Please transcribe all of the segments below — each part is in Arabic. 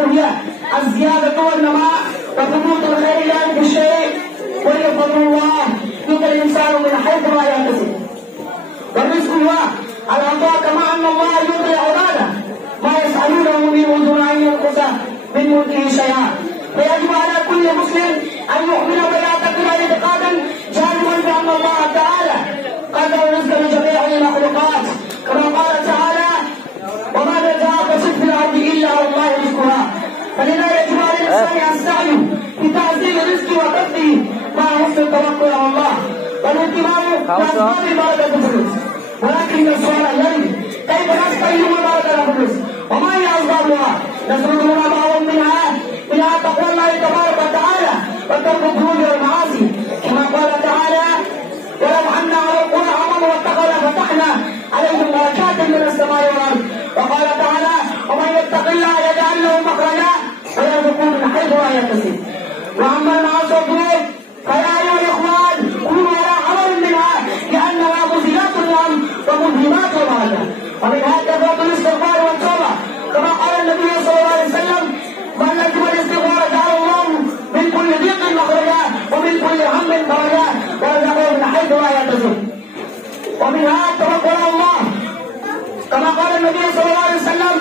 والبركة هي الزيادة والنماء وثبوت الخير لا ينفي الشيء، وهي فضل الله يؤتي الإنسان من حيث لا يحتسب. والرزق هو العطاء كما أن الله يعطي عباده ما يسألونه من دون أن ينقص من ملكه شيئا. فيجب على كل مسلم أن يؤمن ويعتقد اعتقادا جازما بأن الله تعالى قدر الرزق لجميع المخلوقات، كما قال تعالى: وما تتعاقص في الأرض إلا الله رزقها. فلذا يجب على الإنسان السعي في تعزيم الرزق وكفه مع حسن التوكل على الله والاهتمام بأسباب بركة الرزق. ولكن السؤال الذي كيف نستعين بركة الرزق وما هي أسبابها؟ نسرد لنا بعض منها تقوى الله تبارك وتعالى وترك الذنوب والمعاصي، كما قال تعالى: ولو أن على القرى آمنوا واتقوا لفتحنا عليهم بركات من السماء والأرض. وقال تعالى: ومن يتق الله يجعل له مخرجا ويرزقه من حيث لا يحتسب. وأما المعاصي والذنوب فيا أيها الإخوان كونوا على حذر منها لأنها مزيلات النعم وملهمات البركة. ومنها كثرة الاستغفار والتوبة، كما قال النبي صلى الله عليه وسلم: من لزم الاستغفار جعل الله من كل ضيق مخرجا ومن كل هم فرجا ورزقه من حيث لا يحتسب. ومنها التوكل على الله، كما قال النبي صلى الله عليه وسلم: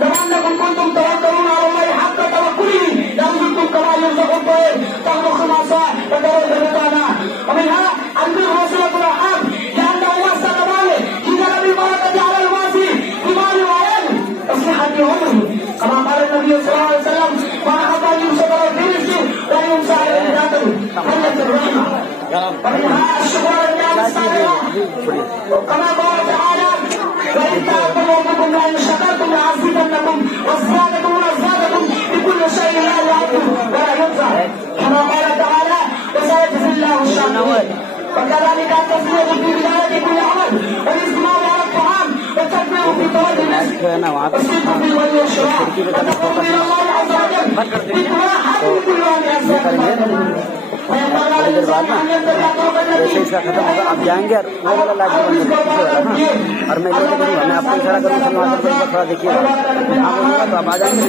لو أنكم كنتم توكلون على الله حق توكله لرزقكم كما يرزق الطير تخلق خماصا وتروح بطانا. ومنها البر وصلة الأرحام لأنه وسط ماله لجلب البركة على الواسع بمال وعياله وصحة عمره، كما قال النبي صلى الله عليه وسلم: ما أحب أن يمسك له في رزقه ويمسى عليه ذاته فليس الرحمة. ومنها الشكر لله الصالحة، كما قال تعالى: وإن تأكلوا ربكم لئن شكرتم لأزيدنكم وزادكم بكل شيء لا يعد ولا ينفع، كما قال تعالى: وسيجزي الله الشاكرين. وكذلك التسلية في بداية كل عمل والاستماع على الطعام والتكبير في طلب الرزق والصدق في الوجه والشراء والتقرب إلى الله عز وجل بالدعاء حتى كل يوم يزداد. وينبغي على الإنسان أن يتبع طرق التي अब जाएंगे और वो वाला लाइव बंद कर दीजिए और मैं ये करूँगा, मैं आपको इशारा करूँगा समाज पर थोड़ा देखिए आप बोलेगा तो आप आ जाएंगे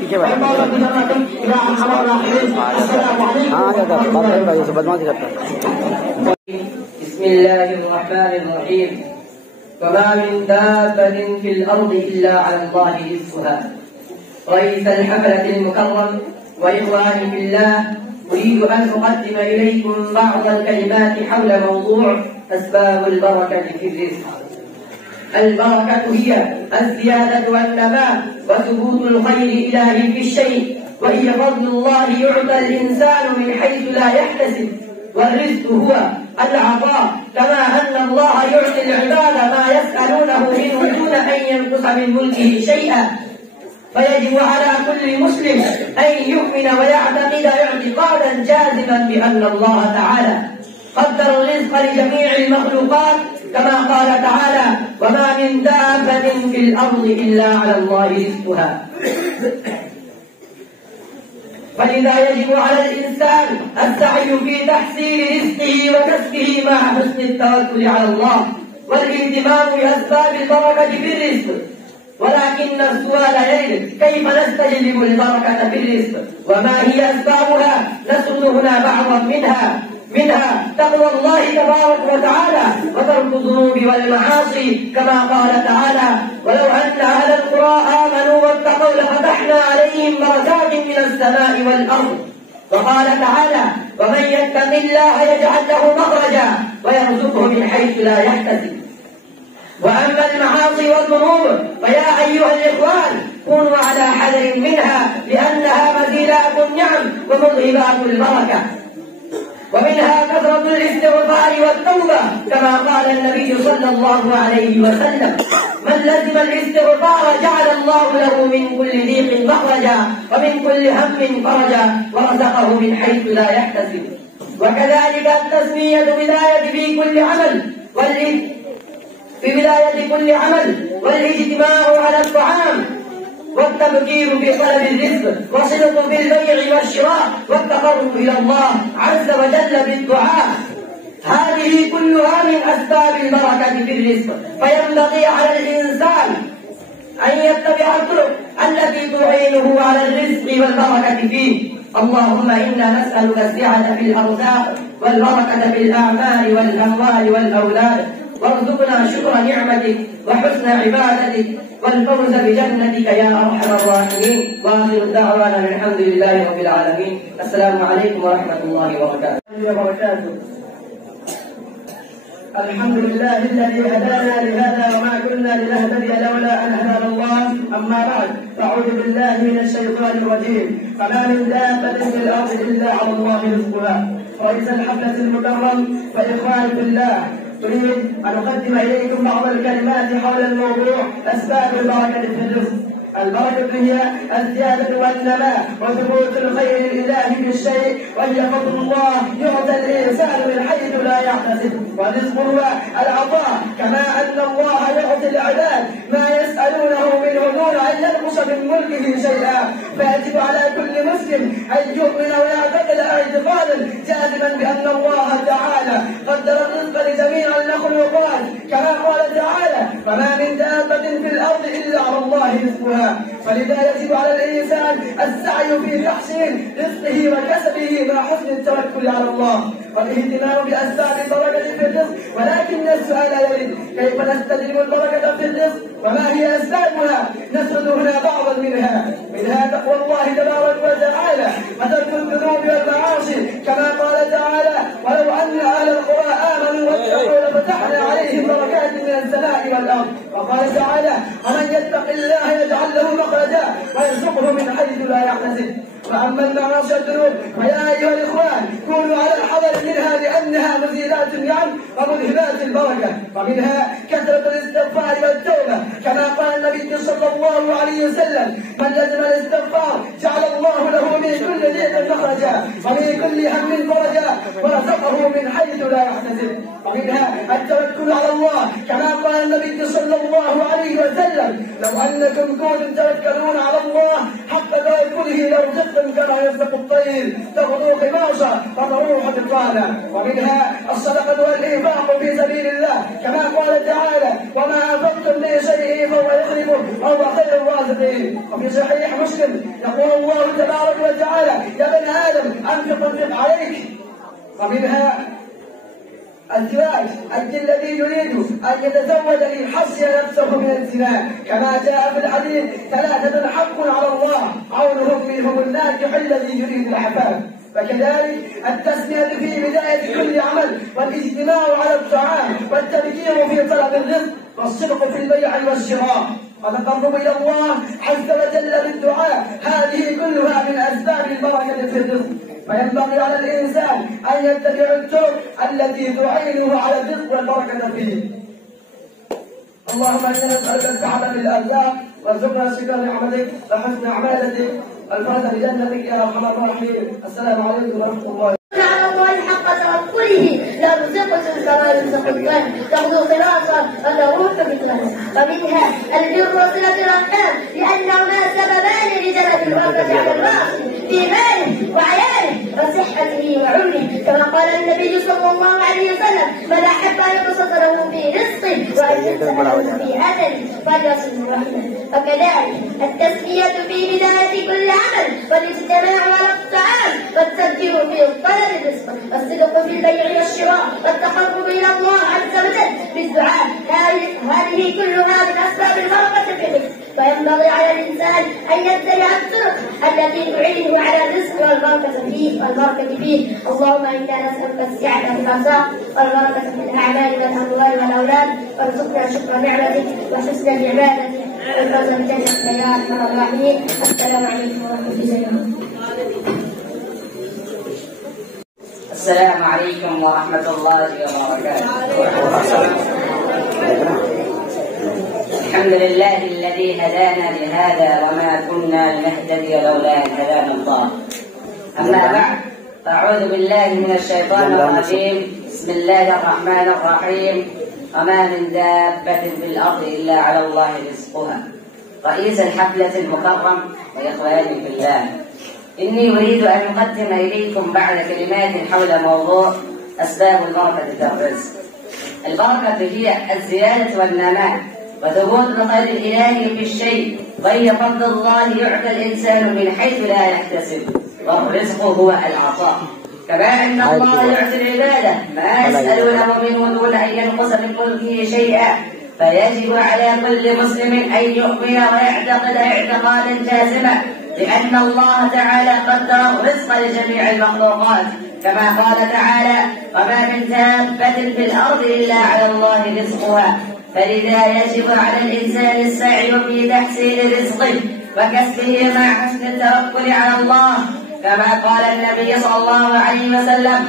पीछे वाले हाँ जाता भाई से बदमाशी करता है। बिस्मिल्लाहिर्रहमानिर्रहीम। वमा मिन दाब्बतिन फिल अर्दि इल्ला अला अल्लाहि रिज़्क़ुहा। रईस الحفلة المكرم وإخواني في الله، أريد أن أقدم إليكم بعض الكلمات حول موضوع أسباب البركة في الرزق. البركة هي الزيادة والنماء وثبوت الخير الإلهي في الشيء، وهي فضل الله يعطى الإنسان من حيث لا يحتسب. والرزق هو العطاء كما أن الله يعطي العباد ما يسألونه منه دون أن ينقص من ملكه شيئا. فيجب على كل مسلم أن يؤمن ويعتقد اعتقادا جازما بأن الله تعالى قدر الرزق لجميع المخلوقات، كما قال تعالى: وما من دابة في الأرض إلا على الله رزقها. فلذا يجب على الإنسان السعي في تحصيل رزقه وكسبه مع حسن التوكل على الله والاهتمام بأسباب البركة في الرزق. ولكن السؤال يرد: كيف نستجلب البركة في الرزق؟ وما هي أسبابها؟ نسرد هنا بعضا منها تقوى الله تبارك وتعالى وترك الذنوب والمعاصي، كما قال تعالى: ولو أن أهل القرى آمنوا واتقوا لفتحنا عليهم بركات من السماء والأرض. وقال تعالى: ومن يتق الله يجعل له مخرجا ويرزقه من حيث لا يحتسب. وأما المعاصي والذنوب فيا أيها الإخوان كونوا على حذر منها لأنها مزيلات النعم ومذهبات البركة. ومنها كثرة الاستغفار والتوبة، كما قال النبي صلى الله عليه وسلم: من لزم الاستغفار جعل الله له من كل ضيق مخرجا ومن كل هم فرجا ورزقه من حيث لا يحتسب. وكذلك التسمية بداية في كل عمل والاجتماع على الطعام والتبكير في طلب الرزق وصدق في البيع والشراء والتقرب إلى الله عز وجل بالدعاء. هذه كلها من أسباب البركة في الرزق. فينبغي على الإنسان أن يتبع الطرق التي تعينه على الرزق والبركة فيه. اللهم إنا نسألك السعة في الأرزاق والبركة في الأعمال والأموال والأولاد، وارزقنا شكر نعمتك وحسن عبادتك والفوز بجنتك يا أرحم الراحمين. وآخر دعوانا الحمد لله رب العالمين. السلام عليكم ورحمة الله وبركاته. الحمد لله الذي هدانا لهذا وما كنا لنهتدي لولا ان هدانا الله. اما بعد، فاعوذ بالله من الشيطان الرجيم. فما من دابه في الارض الا على الله رزقها. رئيس الحفله المكرم فاخوان في الله، اريد ان اقدم اليكم بعض الكلمات حول الموضوع اسباب البركه في الرزق. البركة هي الزيادة والنماء وثبوت الخير الإلهي في الشيء، وهي فضل الله يعطى الإنسان من حيث لا يحتسب. والرزق هو العطاء، كما أن الله يعطي العباد ما يسألونه منه دون أن ينقص من ملكه شيئا. فيجب على كل مسلم أن يؤمن ويعتقد اعتقادا جازما بأن الله تعالى قدر الرزق لجميع المخلوقات، كما قال تعالى: فما من دابة في الأرض إلا على الله رزقها. فلذا يجب على الإنسان السعي في تحسين رزقه وكسبه مع حسن التوكل على الله والاهتمام بأسباب البركة في الرزق. ولكن السؤال يرد: كيف نستجلب البركة في الرزق وما هي أسبابها؟ نسرد هنا بعضا منها تقوى الله تبارك وتعالى وترك الذنوب والمعاصي، كما قال تعالى: ولو أن أهل القرى آمنوا واتقوا لفتحنا عليهم بركات من السماء والأرض. وقال تعالى: ومن يتق الله يجعل له مخرجا ويرزقه من حيث لا يحتسب. واما المعاصي والذنوب فيا ايها الاخوان كونوا على الحذر منها، لانها مزيلات النعم ومذهبات البركه، ومنها كثره الاستغفار والتوبه، كما قال النبي صلى الله عليه وسلم: من لزم الاستغفار جعل الله له من كل ضيق مخرجا ومن كل هم فرجا ورزقه من حيث لا يحتسب. ومنها التوكل على الله، كما قال النبي صلى الله عليه وسلم: لو انكم كنتم توكلون على الله حق توكله لرزقتم كما يرزق الطير تغدو خماصا وتروح بطانا. ومنها الصدقه والانفاق في سبيل الله، كما قال تعالى: وما انفقتم من شيء فهو يخلفه وهو خير الرازقين. وفي صحيح مسلم يقول الله تبارك وتعالى: يا ابن ادم انفق عليك. ومنها الزواج، أي الذي يريد أن يتزوج ليحصن نفسه من الزنا، كما جاء في الحديث: ثلاثة حق على الله عونهم منهم الناجح الذي يريد العفاف. فكذلك التسمية في بداية كل عمل، والاجتماع على الطعام، والتبكير في طلب الرزق، والصدق في البيع والشراء، والتقرب إلى الله عز وجل بالدعاء، هذه كلها من أسباب البركة في الرزق. فينبغي على الإنسان أن يتبع الطرق التي تعينه على الرزق والبركة فيه. اللهم إنا نسألك السعادة في الأرزاق، وارزقنا شكر نعمتك وحسن عبادتك والفوز بجنتك يا أرحم الراحمين. السلام عليكم ورحمة الله. على الله حق توكله لرزقكم كما يرزق الطير تغدو خماصا وتروح بطانا. ومنها البر وصلة الأرحام، لأنهما سببان لجلب البركة على الواصل في ماله وعياله وصحته وعمره، كما قال النبي صلى الله عليه وسلم: من أحب أن يبسط له في رزقه وأن يبسط له في أثره فليصل رحمه. وكذلك التسمية في بداية كل عمل، والاجتماع على الطعام، والتفكير في طلب الرزق، والصدق في البيع والشراء، والتقرب إلى الله عز وجل بالدعاء، هذه كلها من أسباب البركة في الرزق. فينبغي على الإنسان أن يتبع الطرق التي تعينه على الرزق والبركة فيه. اللهم إنا نسألك السعة في الأرزاق والبركة في الأعمال والأموال والأولاد، وارزقنا شكر نعمتك وحسن عبادتك والفوز بجنتك يا أرحم الراحمين. السلام عليكم ورحمة الله وبركاته. السلام عليكم ورحمة الله وبركاته. الحمد لله الذي هدانا لهذا وما كنا لنهتدي لولا أن هدانا الله. أما بعد، فأعوذ بالله من الشيطان الرجيم. بسم الله الرحمن الرحيم. وما من دابة في الأرض إلا على الله رزقها. رئيس الحفلة المكرم وإخواني في الله، إني أريد أن أقدم إليكم بعد كلمات حول موضوع أسباب البركة في الرزق. البركة هي الزيادة والنماء وثبوت مقال الإله في الشيء، وهي فضل الله يعطى الإنسان من حيث لا يحتسب، والرزق هو العطاء. كما أن الله يعطي العبادة ما يسألونه منه دون أن ينقص من ملكه شيئا، فيجب على كل مسلم أن يؤمن ويعتقد اعتقادا جازما لأن الله تعالى قدر الرزق لجميع المخلوقات، كما قال تعالى: وما من دابة في الأرض إلا على الله رزقها. فلذا يجب على الإنسان السعي في تحصيل رزقه وكسبه مع حسن التوكل على الله، كما قال النبي صلى الله عليه وسلم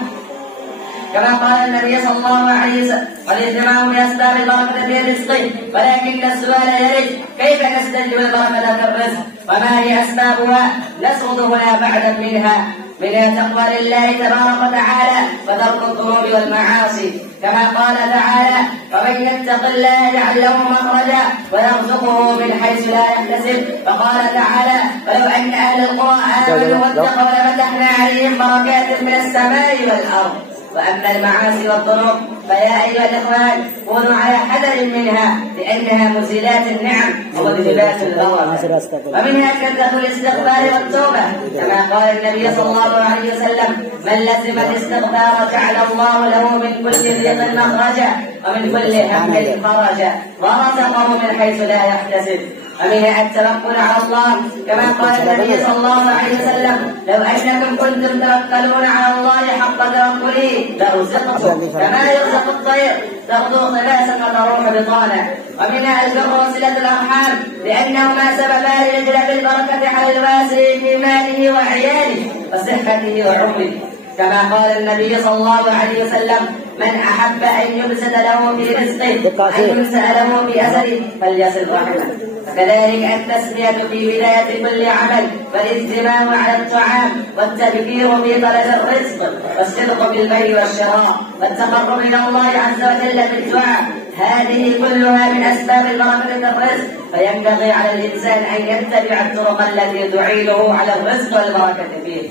والاهتمام بأسباب البركة في الرزق، ولكن السؤال يرد: كيف نستجلب البركة في الرزق؟ وما هي أسبابها؟ نسرد هنا بعدا منها تقوى لله تبارك وتعالى وترك الذنوب والمعاصي، كما قال تعالى: ومن يتق الله يجعل له مخرجا ويرزقه من حيث لا يحتسب. وقال تعالى: ولو أن أهل القرى آمنوا واتقوا لفتحنا عليهم بركات من السماء والأرض. وأما المعاصي والذنوب فيا أيها الإخوان كونوا على حذر منها، لأنها مزيلات النعم ومذهبات الغضب، ومنها كثرة الاستغفار والتوبة، كما قال النبي صلى الله عليه وسلم: من لزم الاستغفار جعل الله له من كل ضيق مخرجا ومن كل هم فرجا ورزقه من حيث لا يحتسب. ومنها التوكل على الله، كما قال النبي صلى الله عليه وسلم: لو أنكم كنتم توكلون على الله حق توكله لرزقكم كما يرزق الطير تغدو خباسا وتروح بطانا. ومنها البر وصلة الأرحام، لأنهما سببان لجلب البركة على الواسع في ماله وعياله وصحته وعمره، كما قال النبي صلى الله عليه وسلم: من أحب أن يبسط له في رزقه أن ينسأ له في أثره فليصل رحمه. فكذلك التسمية في بداية كل عمل، والاهتمام على الطعام، والتبكير في طلب الرزق، والصدق في البيع والشراء، والتقرب إلى الله عز وجل بالدعاء، هذه كلها من أسباب البركة في الرزق، فينبغي على الإنسان أن يتبع الطرق التي تعينه على الرزق والبركة فيه.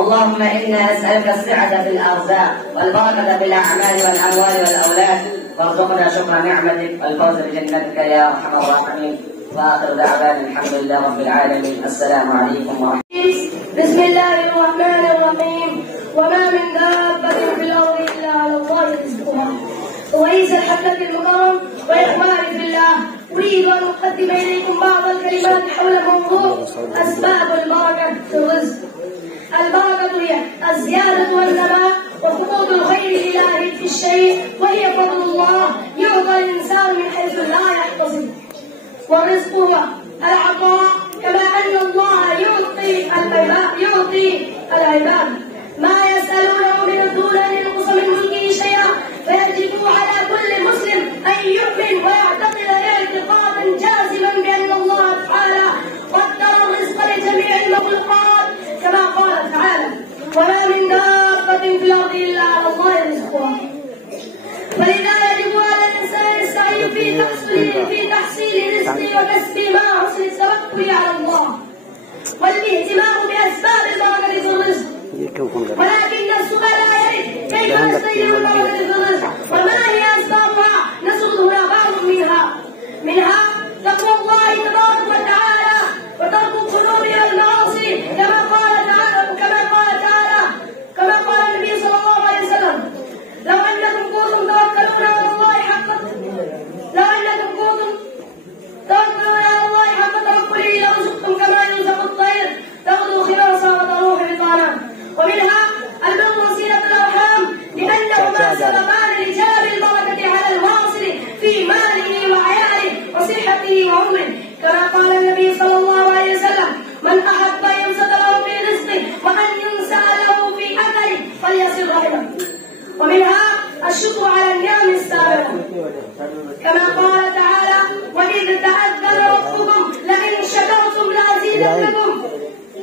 اللهم إنا نسألك السعة في الأرزاق والبركة في الأعمال والأموال والأولاد، وارزقنا شكر نعمتك والفوز بجنتك يا أرحم الراحمين. وآخر دعوانا الحمد لله رب العالمين. السلام عليكم ورحمة الله. بسم الله الرحمن الرحيم. وما من دابة في الأرض إلا على الله رزقها. رئيس الحفلة المكرم وإخواني في الله، أريد أن أقدم إليكم بعض الكلمات حول موضوع أسباب البركة في الرزق. البركة هي الزيادة والنماء وخطوط الخير الإلهي في الشيء، وهي فضل الله يعطى الإنسان من حيث لا يحتسب. والرزق هو العطاء، كما أن الله يعطي العباد ما يسألونه من دون أن ينقص من ملكه شيئا، فيجب على كل مسلم أن يؤمن ويعتقد اعتقادا جازما بأن الله تعالى قدر الرزق لجميع المخلوقات، كما قال تعالى: وما من دابة في الأرض إلا على الله رزقها. فلذا يجب على الإنسان السعي في تحصيل رزقه وكسبه مع حسن التوكل على الله، والاهتمام بأسباب البركة في الرزق. ولكن السؤال يرد: كيف نستجلب البركة في الرزق؟ وما هي أسبابها؟ نسرد هنا بعض منها تقوى الله تبارك وتعالى وترك الذنوب والمعاصي، كما قال النبي صلى الله عليه وسلم: لو أنكم كنتم توكلون على الله حق توكله لرزقكم كما يرزق الطير تغدو خماسا وتروح بطانا. ومنها البر وصلة الأرحام، لأنهما سببان لجلب البركة على الواصل في ماله وعياله وصحته وعمره، كما قال النبي صلى الله عليه وسلم: من أحب أن يبسط له في رزقه وأن ينسأ له في أثره فليصل رحمه. ومنها الشكر على النعم السابقة، كما قال تعالى: وإذ تأذن ربكم لئن شكرتم لأزيدنكم،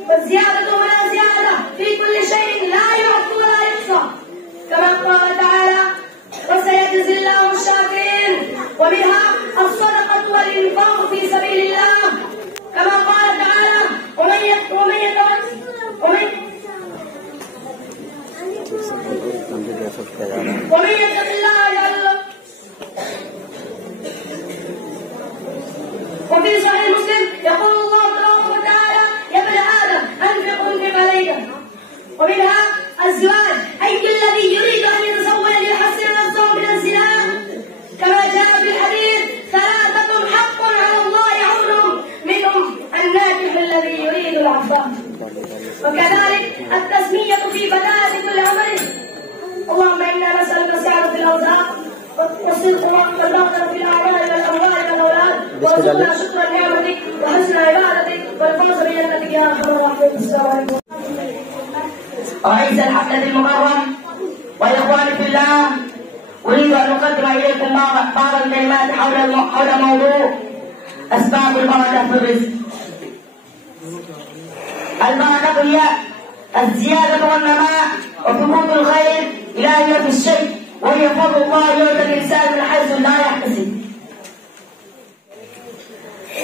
والزيادة ولا زيادة في كل شيء لا يعد ولا يحصى، كما قال تعالى: وسيجزي الله الشاكرين. ومنها الصدقة والإنفاق في سبيل الله، كما قال تعالى: ومن يتق الله يجعل له والأوزار والصدق والبغض في الأعمال والأموال والأولاد وارزقنا شكر نعمتك وحسن عبادتك والفوز بجنتك يا أرحم الراحمين. السلام عليكم. رئيس الحفلة المكرم وإخواني في الله، أريد أن أقدم إليكم بعض الكلمات حول موضوع أسباب البركة في الرزق. البركة هي الزيادة والنماء وثبوت الخير إلى أن في الشيء، وهي فضل الله يؤتى الإنسان من حيث لا يحتسب.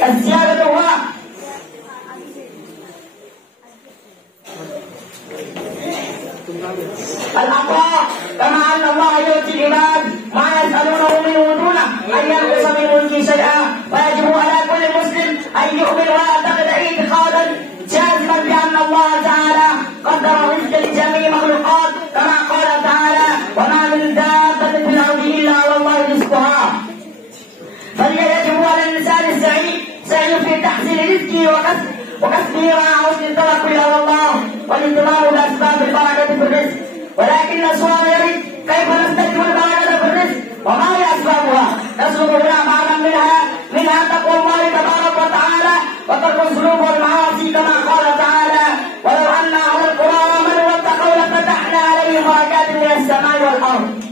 الزيادة هو العطاء، كما أن الله يؤتي العباد ما يسألونه منه دونه أن ينقص من ملكه شيئا، ويجب على كل مسلم أن يؤمن ويعتقد اعتقادا جازما بأن الله تعالى قدر الرزق لجميع المخلوقات، كما قال تعالى: وما من دابة في الأرض إلا على الله رزقها. فليجب على الإنسان السعي في تحصيل رزقه وكسبه مع حسن التوكل على الله والاهتمام بأسباب البركة في الرزق. ولكن السؤال يرد: كيف نستجلب البركة في الرزق؟ وما هي أسبابها؟ نسلك هنا بعضا منها تقوى الله تبارك وتعالى وترك الذنوب والمعاصي، كما قال تعالى: ولو أن أهل القرى آمنوا واتقوا لفتحنا عليهم بركات من السماء والأرض،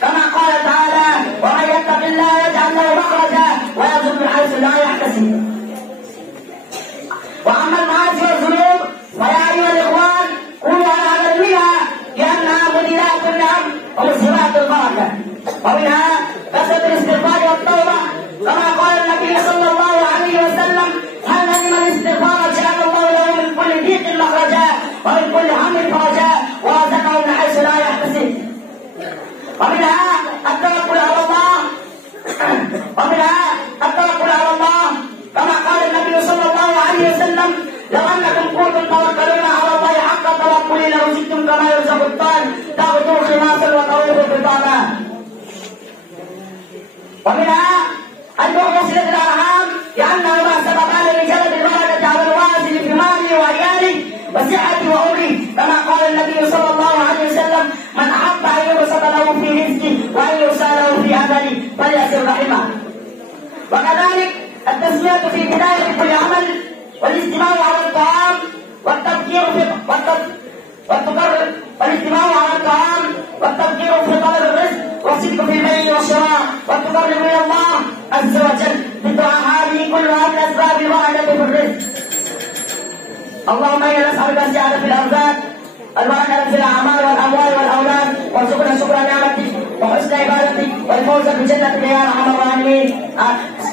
كما قال تعالى: ومن يتق الله يجعل له مخرجا ويرزقه من حيث لا يحتسب. وأما المعاصي والذنوب فيا أيها الإخوان كونوا على علمها، لأنها مديرات النعم ومسهبات البركة، ومنها كثرة الاستغفار والتوبة، كما قال النبي صلى الله عليه وسلم: هل ندم الاستغفار جعل الله له من كل ضيق مخرجا ومن كل هم فرجا ورزقه من حيث لا يحتسب. ومنها التوكل على الله، كما قال النبي صلى الله عليه وسلم: لو أنكم كنتم توكلون على الله حق توكله لرزقتم كما يرزق الطير تغدو خماصا وتروح بطانا. ومنها البغض صلة الأرحام، لأنهما سببان لجلب البركة على الوازن في ماله وعياله وصحته وعمره، كما قال النبي صلى الله عليه وسلم: من أحب أن يبسط له في رزقه وأن يوسع له في أمله فليصل رحمه. وكذلك التسمية في بداية كل عمل، والاجتماع على الطعام والتفكير في طلب الرزق والصدق في البيع والشراء والتقرب إلى الله عز وجل بالدعاء، هذه كلها من أسباب البركة في الرزق. اللهم إنا نسألك السعادة في الأرزاق، البركة في الأعمال والأموال والأولاد، وارزقنا شكر نعمتك وحسن عبادتك والفوز بجنتك يا أرحم الراحمين.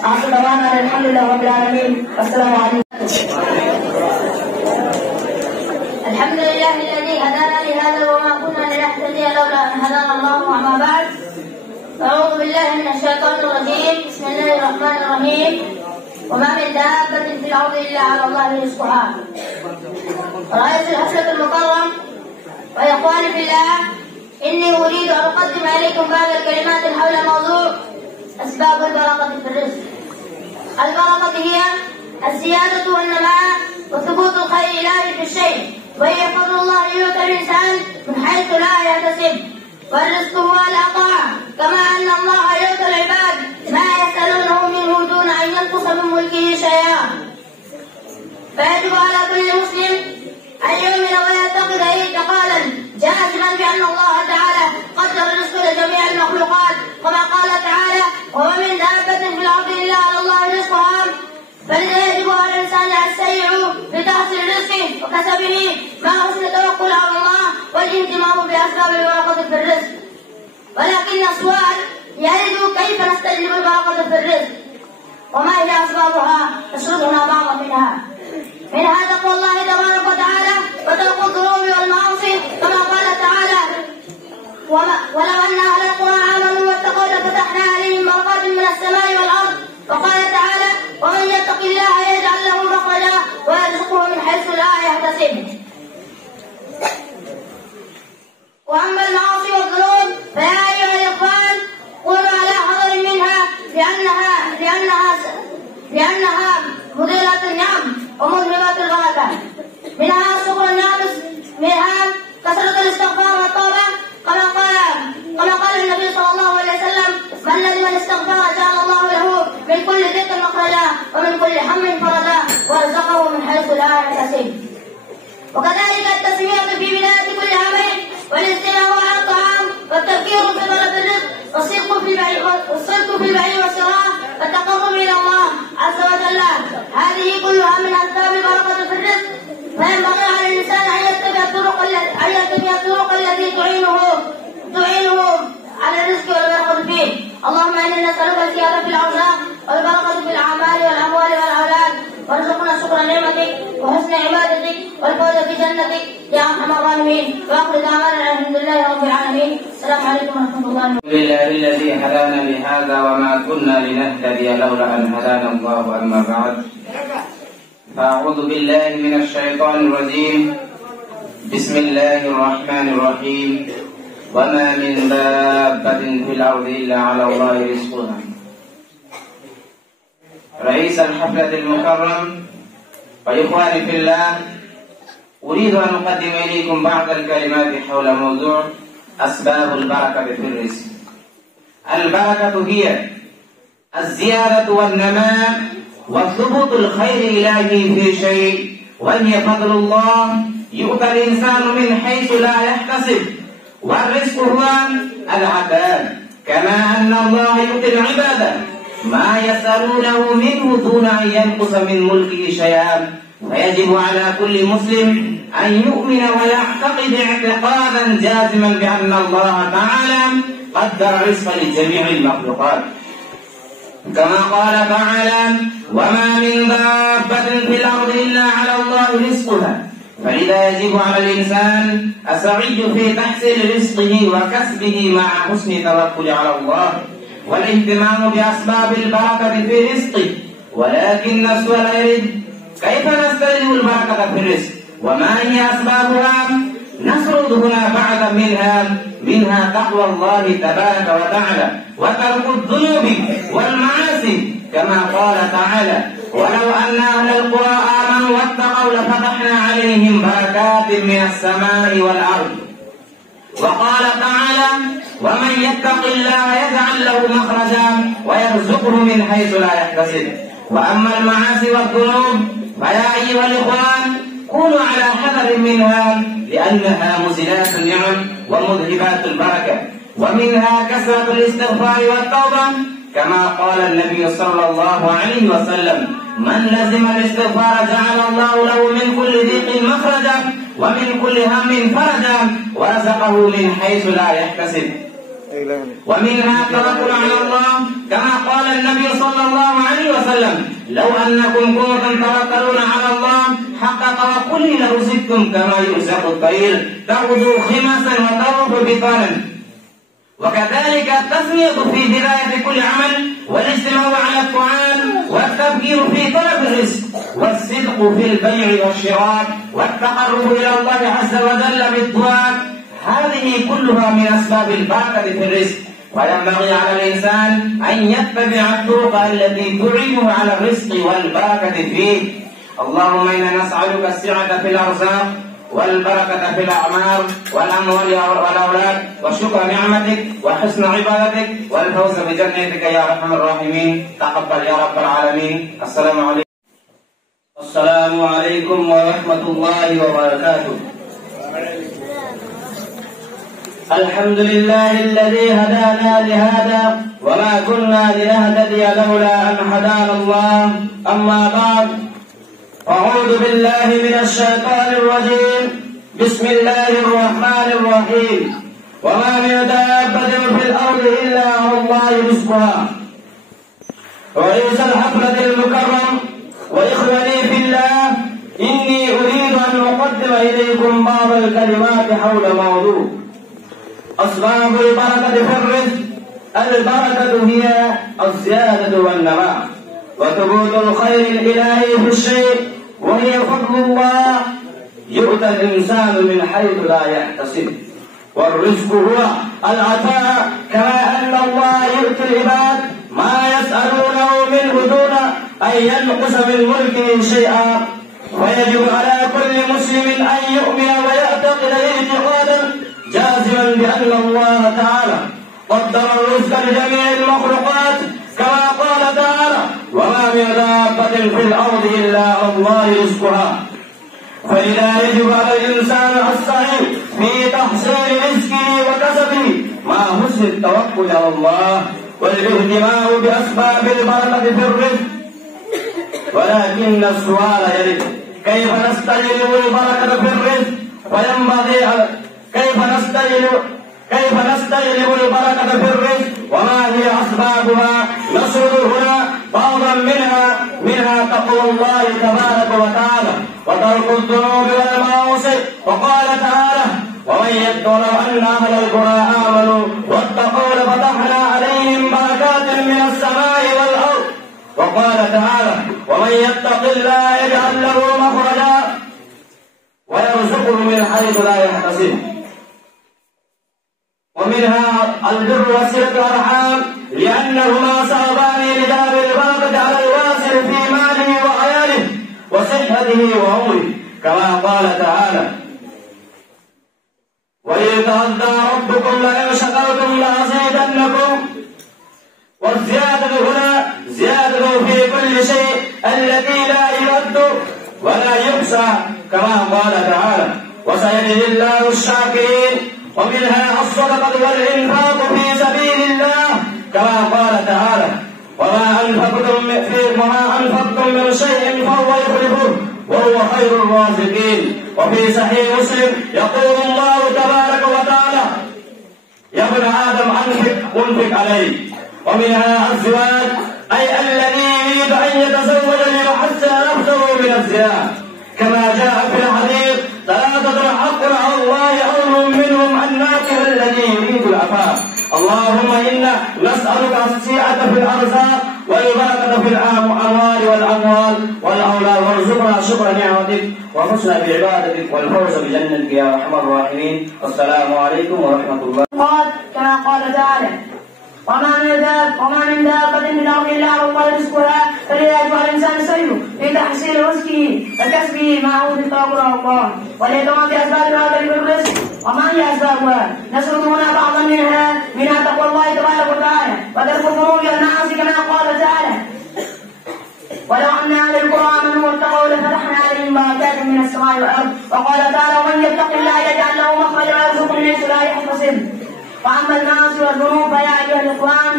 آخر دعوانا الحمد لله رب العالمين، والسلام عليكم. الحمد لله الذي هدانا لهذا وما كنا لنهتدي لولا أن هدانا الله. وما بعد، أعوذ بالله من الشيطان الرجيم. بسم الله الرحمن الرحيم. وما من دابة في الأرض إلا على الله رزقها. رئيس الحفلة المكرم وإخواني في الله، إني أريد أن أقدم إليكم بعض الكلمات حول موضوع أسباب البركة في الرزق. البركة هي الزيادة والنماء وثبوت الخير الإلهي في الشيء، وهي فضل الله يؤتى الإنسان من حيث لا يحتسب. والرزق هو العطاء، كما أن الله يؤتى العباد ما يسألونه منه دون أن ينقص من ملكه شيئا. فيجب على كل مسلم أن يؤمن ويعتقد اعتقادا جازما بأن الله تعالى قدر الرزق لجميع المخلوقات، كما قال تعالى: ومن دابة في الأرض إلا على الله رزقها. فلذا يجب على الإنسان السيع لتحصيل رزقه وكسبه مع حسن التوكل على الله والاهتمام بأسباب البركة في الرزق. ولكن السؤال يرد: كيف نستجلب البركة في الرزق؟ وما هي أسبابها؟ نسردنا بعضا منها تقوى الله تبارك وتعالى وترك الذنوب والمعاصي، كما قال تعالى: ولو أن أهل القرى آمنوا واتقوا لفتحنا عليهم بركات من السماء والأرض. وقال تعالى: ومن يتق الله يجعل له مخرجا ويرزقه من حيث لا يحتسب. وأما المعاصي والذنوب فيا أيها الإخوان كونوا على حذر منها، لأنها مديرة النعم ومذهبات البركة. منها شكر الناقص، منها كثرة الاستغفار والتوبة، كما قال النبي مخرجا ومن كل هم فرجا ورزقه من حيث لا يحتسب. وكذلك التسمية في بداية كل عمل والاستماع على الطعام والتفكير في طلب الرزق والصدق في البيع والشراء والتقرب إلى الله عز وجل. هذه كلها من أسباب البركة في الرزق، فينبغي على الإنسان أن يتبع الطرق التي تعينه على الرزق والبركة فيه. اللهم إنا نسألك الزيادة في الأرزاق والبركة في الأعمال والأموال والأولاد، وارزقنا شكر نعمتك وحسن عبادتك والفوز بجنتك يا أرحم الراحمين. وآخر دعوانا الحمد لله رب العالمين. السلام عليكم ورحمة الله وبركاته. الحمد لله الذي هدانا لهذا وما كنا لنهتدي لولا أن هدانا الله. أما بعد، فأعوذ بالله من الشيطان الرجيم. بسم الله الرحمن الرحيم. وما من دابة في الأرض إلا على الله رزقها. رئيس الحفلة المكرم وإخواني في الله، أريد أن أقدم إليكم بعض الكلمات حول موضوع أسباب البركة في الرزق. البركة هي الزيادة والنماء وثبوت الخير الإلهي في شيء، وهي فضل الله يؤتى الإنسان من حيث لا يحتسب. والرزق هو العطاء، كما أن الله يؤتي العباد ما يسألونه منه دون أن ينقص من ملكه شيئا. فيجب على كل مسلم أن يؤمن ويعتقد اعتقادا جازما بأن الله تعالى قدر الرزق لجميع المخلوقات، كما قال تعالى: وما من دابة في الأرض إلا على الله رزقها. فلذا يجب على الإنسان السعي في تحصيل رزقه وكسبه مع حسن التوكل على الله والاهتمام بأسباب البركة في رزقه. ولكن السؤال يرد: كيف نسترد البركة في الرزق؟ وما هي أسبابها؟ نسرد هنا بعضا منها تقوى الله تبارك وتعالى وترك الذنوب والمعاصي، كما قال تعالى: ولو أن أهل القرى آمنوا واتقوا لفتحنا عليهم بركات من السماء والأرض. وقال تعالى: ومن يتق الله يجعل له مخرجا ويرزقه من حيث لا يحتسب. وأما المعاصي والذنوب فيا أيها الإخوان، كونوا على حذر منها، لأنها مزيلات النعم ومذهبات البركة. ومنها كثرة الاستغفار والتوبة، كما قال النبي صلى الله عليه وسلم: من لزم الاستغفار جعل الله له من كل ضيق مخرجا ومن كل هم فرجا ورزقه من حيث لا يحتسب. ومنها التوكل على الله، كما قال النبي صلى الله عليه وسلم: لو أنكم كنتم توكلون على الله حق توكله لرزقتم كما يرزق الطير تغدو خماسا وتروح بطانا. وكذلك التسمية في بداية كل عمل والاجتماع على الطعام والتفكير في طلب الرزق والصدق في البيع والشراء والتقرب إلى الله عز وجل بالدعاء، هذه كلها من أسباب البركة في الرزق. وينبغي على الإنسان أن يتبع الطرق التي تعينه على الرزق والبركة فيه. اللهم إنا نسألك السعة في الأرزاق والبركة في الأعمار والأموال والأولاد وشكر نعمتك وحسن عبادتك والفوز بجنتك يا أرحم الراحمين. تقبل يا رب العالمين. السلام عليكم ورحمة الله وبركاته. الحمد لله الذي هدانا لهذا وما كنا لنهتدي لولا أن هدانا الله. أما بعد، أعوذ بالله من الشيطان الرجيم. بسم الله الرحمن الرحيم. وما من دابة في الأرض إلا على الله رزقها. رئيس الحفلة المكرم وإخواني في الله، إني أريد أن أقدم إليكم بعض الكلمات حول موضوع أسباب البركة في الرزق. البركة هي الزيادة والنماء وثبوت الخير الإلهي في الشيء، وهي فضل الله يؤتى الإنسان من حيث لا يحتسب. والرزق هو العطاء، كما أن الله يؤتي العباد ما يسألونه منه دون أن ينقص من ملكه شيئا. ويجب على كل مسلم أن يؤمن ويعتقد اعتقادا جازما بأن الله تعالى قدر الرزق لجميع المخلوقات، كما قال تعالى: وما من دابة في الأرض إلا على الله رزقها فإذا يجب على الإنسان السعي في تحصيل رزقه وكسبه مع حسن التوكل على الله والاهتمام بأسباب البركة في الرزق. ولكن السؤال يرد: كيف نستجلب البركة في الرزق؟ وينبغي كيف نستجلب البركة في الرزق وما هي أسبابها؟ نسرد هنا بعضا منها تقوى الله تبارك وتعالى وترك الذنوب والمعاصي. وقال تعالى: ومن يتق أن أهل القرى آمنوا واتقوا لفتحنا عليهم بركات من السماء والأرض. وقال تعالى: ومن يتق الله يجعل له مخرجا ويرزقه من حيث لا يحتسب. ومنها البر وصلة الأرحام لأنهما سببان لجلب البركة على الواصل في ماله وعياله وصحته وعمره، كما قال تعالى: وإذ تأذن ربكم لئن شكرتم لأزيدنكم. والزيادة هنا زيادة في كل شيء التي لا يرد ولا يحصى، كما قال تعالى: وسيجزي الله الشاكرين. ومنها الصدقة والإنفاق في سبيل الله، كما قال تعالى: وما أنفقتم من شيء فهو يخلفه وهو خير الرازقين. وفي صحيح مسلم يقول الله تبارك وتعالى: يا ابن آدم أنفق عليه. ومنها الزواج، أي الذي يريد أن يتزوج ليحسن نفسه من الزنا، كما جاء في الحديث: ثلاثة حق على الله أمر منهم الناكح الذي يريد العفاف. اللهم إنا نسألك السعة في الأرزاق والبركة في الأموال والأموال والأولاد، وارزقنا شكر نعمتك وحسن بعبادتك والفوز بجنتك يا أرحم الراحمين. السلام عليكم ورحمة الله. كما قال تعالى: وما من دابة في الأرض إلا على الله رزقها فلذا يجب على الإنسان سعيه في تحصيل رزقه وكسبه معه بالتوكل على الله والاهتمام بأسباب هذا الرزق. وما هي أسبابها؟ نسرد هنا بعضا منها تقوى الله تبارك وتعالى وترك الذنوب والمعاصي، كما قال تعالى: ولو أن أهل القرى آمنوا واتقوا لفتحنا عليهم بركات من السماء والأرض. وقال تعالى: ومن يتق الله يجعل له مخرجا ويرزقه من حيث لا يحتسب. وأما المعاصي والذنوب فيا أيها الإخوان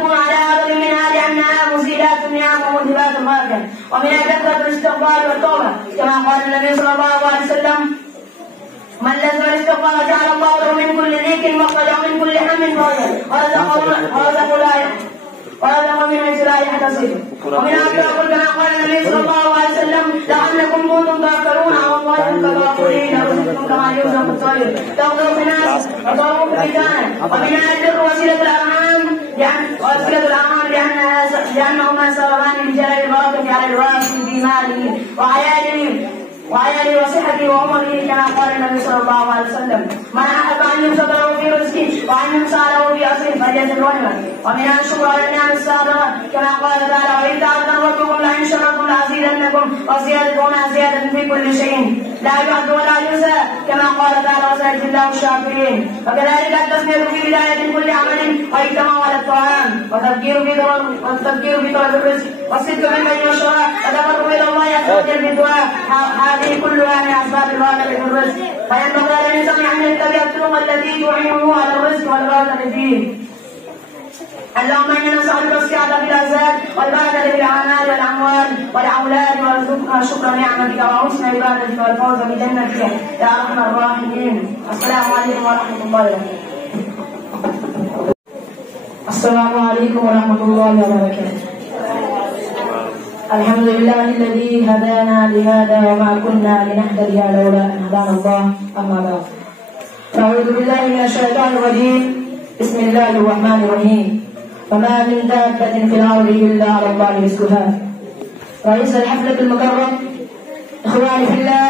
كونوا على هذا منها لأنها مزيلات النعم ومذهبات البركة، ومنها كثرة الاستغفار والتوبة، كما قال النبي صلى الله عليه وسلم: من لزم الاستغفار جعل الله له من كل ضيق مخرجا ومن كل هم ورزقه من حيث لا يحتسب. ومنها التوكل، كما قال النبي صلى الله عليه وسلم: لأنكم كنتم تذكرون على الله كتوكلين رزقكم كما يرزق الطير تغدو في الناس وتروح في البيتان. ومنها البر وصلة الأرحام لأنهما سببان لجلب البركة على الواصل في ماله وعياله وصحته وعمره، كما قال النبي صلى الله عليه وسلم: من أحب أن يبسط له في رزقه وأن يمسى له في أصله فليزد رحمه. ومنها الشكر على النعم السابقة، كما قال تعالى: وإذ تأذن ربكم لئن شكرتم لأزيدنكم. وزيادة هنا زيادة في كل شيء لا يعد ولا ينسى، كما قال تعالى: وسيجزي الله الشاكرين. وكذلك التسمية في بداية كل عمل واجتماع على الطعام والتفكير في طلب الرزق والصدق بالبيع والشراء والتقرب إلى الله يتوكل بالدعاء، هذه كلها من أسباب البركة في الرزق. فينبغي على الإنسان أن يتبع الطرق التي تعينه على الرزق والبركة فيه. اللهم إنا نسألك السعة في الأرزاق والبركة في الأعمال والأموال والأولاد، وارزقنا شكر نعمتك وحسن عبادتك والفوز بجنتك يا أرحم الراحمين. السلام عليكم ورحمة الله وبركاته. السلام عليكم ورحمة الله وبركاته. الحمد لله الذي هدانا لهذا وما كنا لنهتدي لولا أن هدانا الله. أما بعد، أعوذ بالله من الشيطان الرجيم. بسم الله الرحمن الرحيم. وما من دابة في الأرض إلا على الله رزقها. رئيس الحفلة المكرم، إخواني في الله،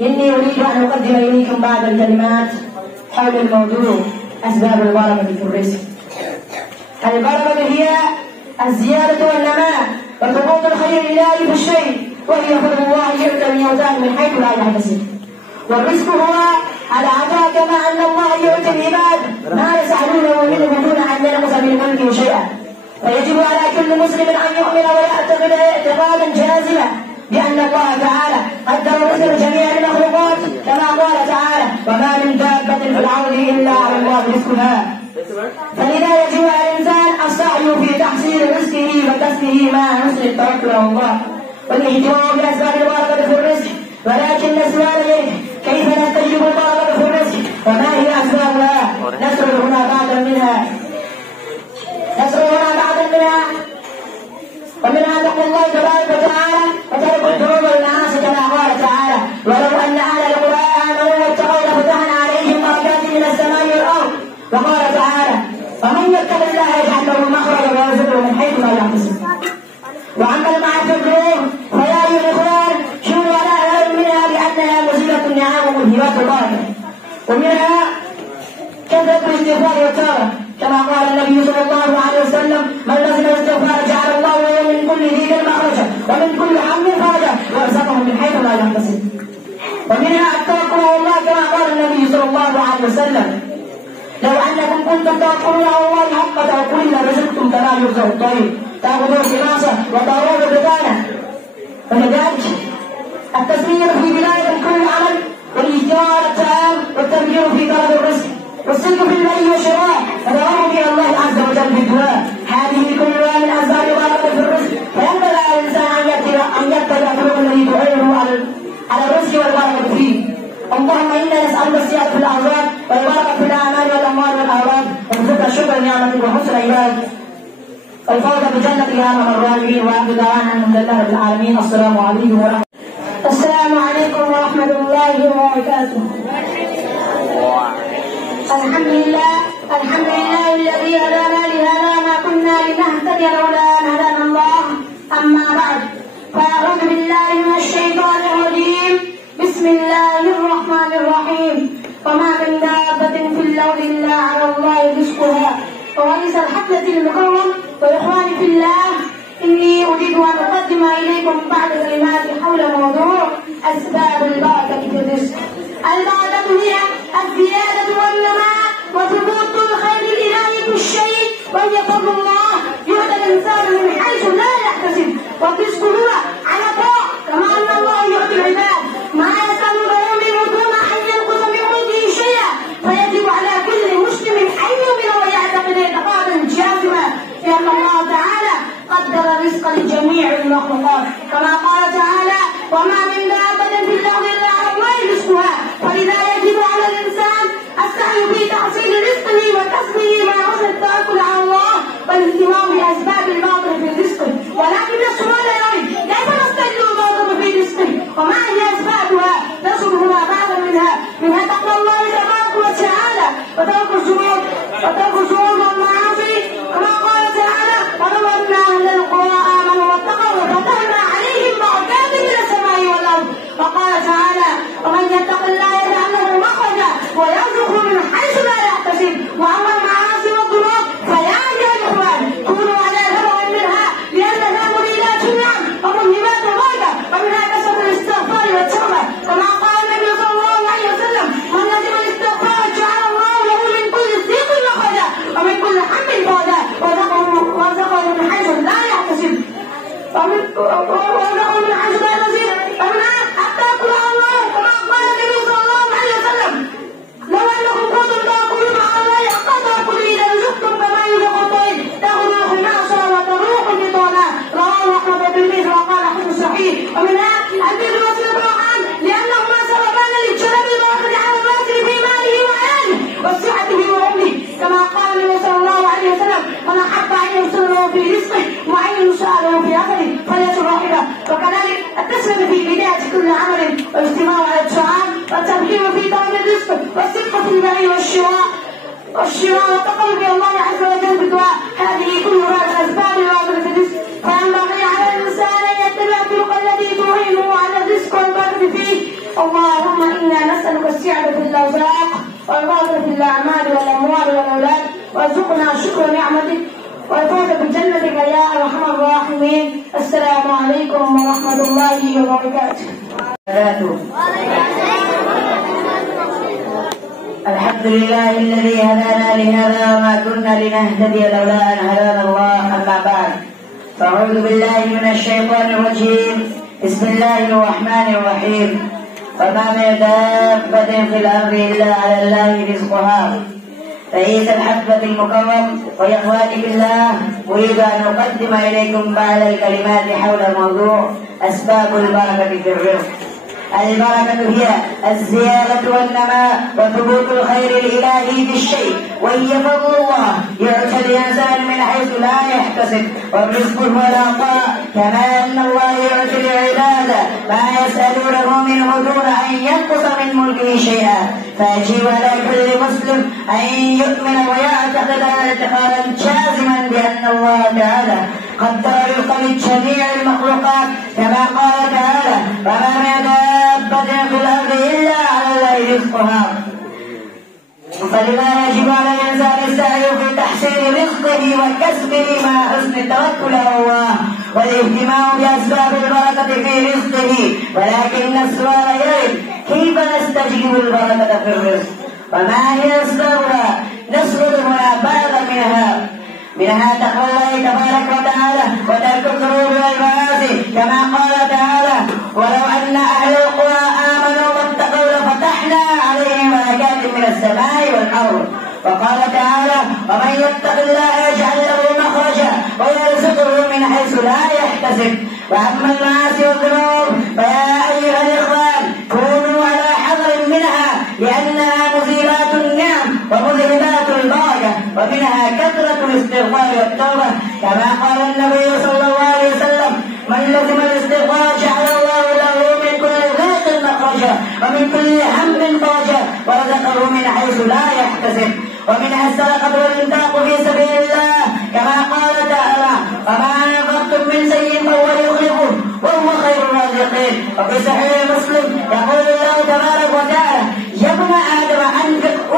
إني أريد أن أقدم إليكم بعض الكلمات حول الموضوع أسباب البركة في الرزق. البركة هي الزيادة والنماء وثبوت الخير الإلهي في الشيء، وهي فضل الله يؤتى من يوتاه من حيث لا يحتسب. والرزق هو العطاء، كما أن الله يؤتي العباد ما يسألونه منه دون أن ينقص من ملكه شيئا. فيجب على كل مسلم أن يؤمن ويعتقد اعتقادا جازما بأن الله تعالى قدر رزق جميع المخلوقات كما قال تعالى وما من دابة في الأرض إلا على الله رزقها. فلذا يجب على الإنسان السعي في تحصيل رزقه وكسبه مع حسن التوكل على الله والاهتمام بأسباب البركة في الرزق. ولكن السؤال إليه كيف نستجيب البركة في الرزق وما هي أسبابها؟ نسرد هنا بعضا منها ومنها تقوى الله تبارك وتعالى وترك الذنوب والمعاصي كما قال تعالى ولو أن أهل القرى آمنوا واتقوا لفتحنا عليهم بركات من السماء والأرض. وقال تعالى ومن يتق الله يجعل له مخرجا ويرزقه من حيث لا يحتسب. وأما المعاصي الذنوب فيا أيها الإخوان شنو ولا أعلم منها لأنها مزيلة النعم وملهمات البركة. ومنها كثرة الاستغفار والتوبة كما قال النبي صلى الله عليه وسلم من لزم الاستغفار جعل الله له من كل ضيق مخرجا ومن كل هم فرجا وارزقه من حيث لا يحتسب. ومنها التوكل على الله كما قال النبي صلى الله عليه وسلم لو انكم كنتم توكلون على الله حق توكله لرزقتم كما يرزق الطير تاخذون خلاصه وتروون بطانه. ولذلك التسميه في بدايه كل عمل والاجتهاد التام والتبكير في طلب الرزق والصدق في البيع والشراء والتوكل الى الله عز وجل بالدعاء هذه كلها من اسباب البركه في الرزق. فينبغي على الانسان ان يتبع الطرق التي تعينه على الرزق والبركه فيه. اللهم انا نسالك السياده في الاعراض والبركه في الاعمال والاموال والاولاد وارزقنا الشكر نعمتك وحسن عبادك والفوز بجنتك يا ارحم الراحمين. واخر دعوانا الحمد لله رب العالمين. السلام عليكم ورحمه الله وبركاته. الحمد لله الذي هدانا لهذا ما كنا لنهتدي لولا ان هدانا الله. اما بعد فاعوذ بالله من الشيطان الرجيم. بسم الله الرحمن الرحيم. وما من دابة في الأرض إلا على الله رزقها. ورئيس الحفلة المكرم وإخواني في الله إني أريد أن أقدم إليكم بعض كلمات حول موضوع أسباب البركة في الرزق. البركة هي الزيادة والنماء وثبوت الخير الإلهي في الشيء وهي فضل الله يؤتى الإنسان من حيث لا يحتسب. والرزق هو على طاعة كما أن الله يؤتي العباد ما يسألونه منه دون أن ينقص من ملكه شيئا. فيجب على كل مسلم أن يؤمن ويعتقد اعتقادا جازما بأن الله تعالى قدر الرزق لجميع المخلوقات كما قال تعالى وما من دابة في الأرض إلا على الله رزقها. فلذا يجب على الإنسان السعي في تحصيل رزقه وكسبه مع حسن التوكل على الله والاهتمام بأسباب الباطل في الرزق. ولكن السؤال يعود كيف نستجلب الباطل في رزقه وما هي أسبابها؟ نذكر هنا بعضا منها تقوى الله تبارك وتعالى وترك الذنوب والمعاصي كما قال تعالى ولو أن أهل القرى آمنوا واتقوا لفتحنا عليهم بركات من السماء والأرض. وقال تعالى ومن يتق الله يجعل له مخرجا ويرزقه من حيث لا يحتسب. وأما المعاصي والذنوب فيا أيها الإخوان كونوا على ذنب منها لأنها مزيلات النعم وملهمات البركة ومنها كسب الاستغفار والتوبة كما قال النبي صلى الله عليه وسلم من لزم الاستغفار جعل الله له من كل ضيق مخرجا ومن كل هم فرجا ورزقه من حيث لا يحتسب. ومنها التوكل على الله كما قال النبي صلى الله عليه وسلم لو انكم كنتم تاكلون على الله حق توكله لرزقتم كما يرزق الطير تاخذون خماصا وتروح بطانا. رواه احمد الترمذي وقال حديث صحيح. ومنها البر وصله الرحمن لانهما سببان للجلب البركه على الرجل في ماله وعياله وصحته وعمره كما قال النبي صلى الله عليه وسلم من احب ان يبصر له في رزقه وان يساله في اثره فليصل رحمه. وكذلك التسليم في بدايه كل عمل والاجتماع على الطعام والتبكير في طلب الرزق والصدق في البيع والشراء والتقرب الى الله عز وجل بالدعاء. هذه كلها من اسباب البركه في الرزق. فينبغي على الانسان ان يتبع الطرق التي تعينه على الرزق والبركه فيه. اللهم انا نسالك السعه في الارزاق والبركه في الاعمال والاموال والاولاد وارزقنا شكر نعمتك والفوز بجنتك يا ارحم الراحمين. السلام عليكم ورحمه الله وبركاته. الحمد لله الذي هدانا لهذا وما كنا لنهتدي لولا أن هدانا الله. أما بعد، فأعوذ بالله من الشيطان الرجيم. بسم الله الرحمن الرحيم. وما من دابة في الأرض إلا على الله رزقها. رئيس الحفلة المكرم وإخواني بالله، أريد أن أقدم إليكم بعض الكلمات حول موضوع أسباب البركة في الرزق. البركة هي الزيادة والنماء وثبوت الخير الإلهي في الشيء، وهي فضل الله يعطي الإنسان من حيث لا يحتسب، والرزق هو العطاء، كما أن الله يعطي العباد ما يسألونه منه دون أن ينقص من ملكه شيئا. فيجب على كل مسلم أن يؤمن ويعتقد اعتقادا جازما بأن الله تعالى قدر رزقا لجميع المخلوقات، كما قال تعالى: وما من دابة في الأرض إلا على الله رزقها. فلما يجب على الإنسان السعي في تحسين رزقه وكسبه مع حسن التوكل على الله والاهتمام بأسباب البركة في رزقه. ولكن السؤال يرد: كيف نستجلب البركة في الرزق؟ وما هي أسبابها؟ نسرد هنا بعض منها تقوى الله تبارك وتعالى وترك الذنوب والمعاصي، كما قال تعالى: ولو أن أهل القرى آمنوا واتقوا لفتحنا عليهم بركات من السماء والأرض. وقال تعالى: ومن يتق الله يجعل له مخرجا ويرزقه من حيث لا يحتسب. وأما المعاصي والذنوب فيا أيها الإخوان، كونوا على حذر منها، لأنها مزيلات النعم ومذهبات البركة، ومنها كثرة الاستغفار والتوبة، كما قال النبي صلى الله عليه وسلم: من لزم الاستغفار جعل الله له من كل ضيق مخرجا ومن كل هم فرجا ورزقه من حيث لا يحتسب. ومنها السرقة والإنفاق في سبيل الله، كما قال تعالى: وما أنفقتم من شيء فهو يخلفه وهو خير الرازقين. وفي صحيح مسلم يقول الله تبارك وتعالى: يا ابن آدم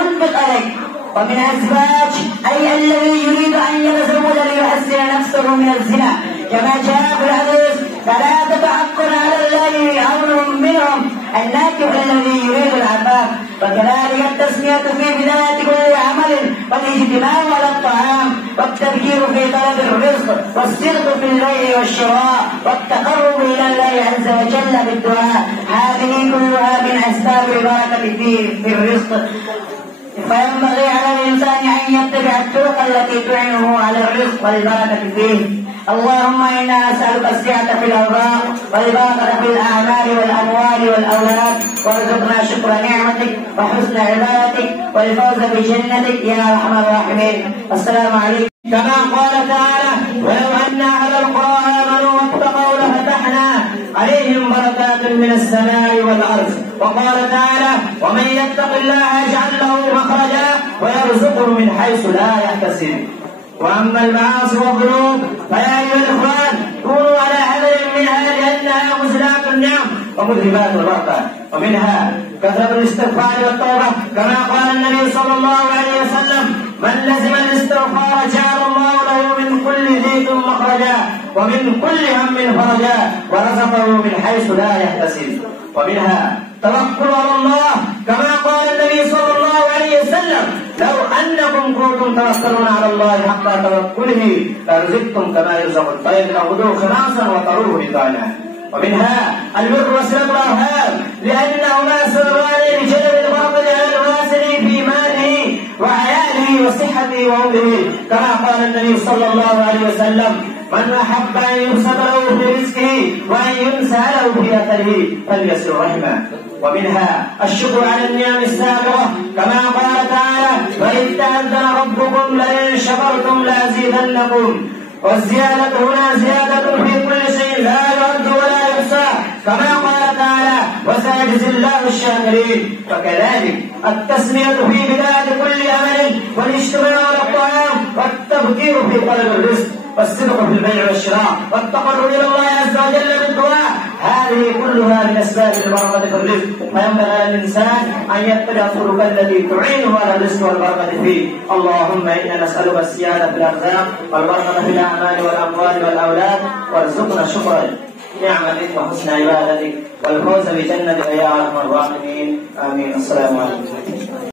أنفق عليك. ومنها الزواج، أي الذي يريد أن يتزوج ليحسن نفسه من الزنا، كما جاء في الحديث: فلا تتعقل على الله عون منهم الناكح الذي يريد العفاف. وكذلك التسمية في بداية كل عمل، والاجتماع على الطعام، والتفكير في طلب الرزق، والصدق في البيع والشراء، والتقرب إلى الله عز وجل بالدعاء. هذه كلها من أسباب البركة في الرزق. فينبغي على الإنسان أن يتبع الطرق التي تعينه على الرزق والبركة فيه. اللهم إنا نسألك السعة في الأرزاق والبركة في الأعمال والأموال والأولاد، وارزقنا شكر نعمتك وحسن عبادتك والفوز بجنتك يا أرحم الراحمين. السلام عليكم. كما قال تعالى: ولو أن أهل القرى آمنوا واتقوا لفتحنا عليهم بركات من السماء والأرض. وقال تعالى: ومن يتق الله يجعل له مخرجا ويرزقه من حيث لا يحتسب. وأما المعاصي والذنوب فيا أيها الإخوان، كونوا على حذر منها، لأنها مزلات النعم ومذهبات البركة. ومنها كثرة الاستغفار والتوبة، كما قال النبي صلى الله عليه وسلم: من لزم الاستغفار جعل الله له من كل ضيق مخرجا ومن كل هم فرجا ورزقه من حيث لا يحتسب. ومنها توكل على الله، كما قال النبي صلى الله عليه وسلم: لو أنكم كنتم توكلون على الله حق توكله لرزقتم كما يرزق الطير تغدو خماصا وتروح بطانا. ومنها البر وصلة الأرحام، لأنهما سببان لجلب البركة على الواسل في ماله وعياله وصحته وعمره، كما قال النبي صلى الله عليه وسلم: من أحب أن يبسط له في رزقه وأن ينسى له في أثره فليصل رحمه. ومنها الشكر على النعم السابقة، كما قال تعالى: وإذ تأذن ربكم لئن شكرتم لأزيدنكم. والزيادة هنا زيادة في كل شيء لا يرد ولا يحصى، كما قال تعالى: وسيجزي الله الشاكرين. فكذلك التسمية في بداية كل عمل، والاجتماع على الطعام، والتفكير في طلب الرزق، والصدق في البيع والشراء، والتقرب إلى الله عز وجل بالدعاء. هذه كلها من أسباب البركة في الرزق. فينبغي على الإنسان أن يتبع الطرق التي تعينه على الرزق والبركة فيه. اللهم إنا نسألك السيادة في الأرزاق والبركة في الأعمال والأموال والأولاد، وارزقنا شكر نعمتك وحسن عبادتك والفوز بجنتك يا أرحم الراحمين. آمين. السلام عليكم.